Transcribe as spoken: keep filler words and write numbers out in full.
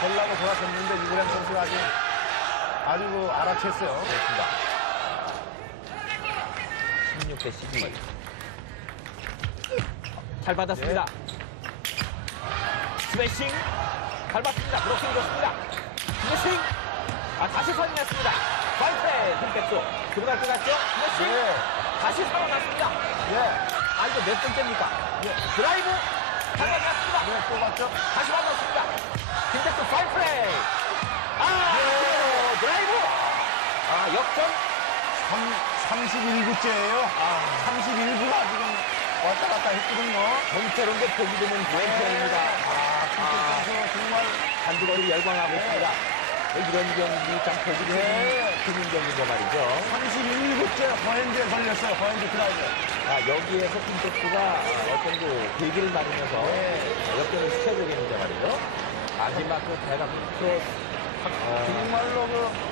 걸라고 돌아섰는데 이브라임 선수가 아주 아주 그 알아챘어요. 그렇습니다. 십육 대 십이. 잘 받았습니다. 스매싱. 잘 받습니다. 브로킹 좋습니다. 스매싱. 아, 다시 선이했습니다. 파이트의 홈백도 들어갈 것 같죠? 스매싱. 예. 다시 살아났습니다. 예. 아, 이거 몇 번째입니까? 예. 드라이브. 잡아냈습니다. 네, 또 맞죠? 다시 만났습니다. 김택도 파인 플레이. 아, 예. 드라이브. 아, 역전. 삼십일 구째예요. 아, 삼십일 구가 지금 왔다 갔다 했거든요. 전체로는 보기 드문 보행편입니다. 아, 김태 선수 정말 단두거리 열광하고 있습니다. 이런 경기 참 보기 드문 예. 드문 경기죠 말이죠. 삼십일 구째 허핸드에 걸렸어요. 허핸드 드라이브. 아, 여기에서 김택수가 어떤 그 계기를 나누면서 네. 역전을 시켜주겠는데 말이죠. 마지막 그 대각 크로스. 어, 정말로 그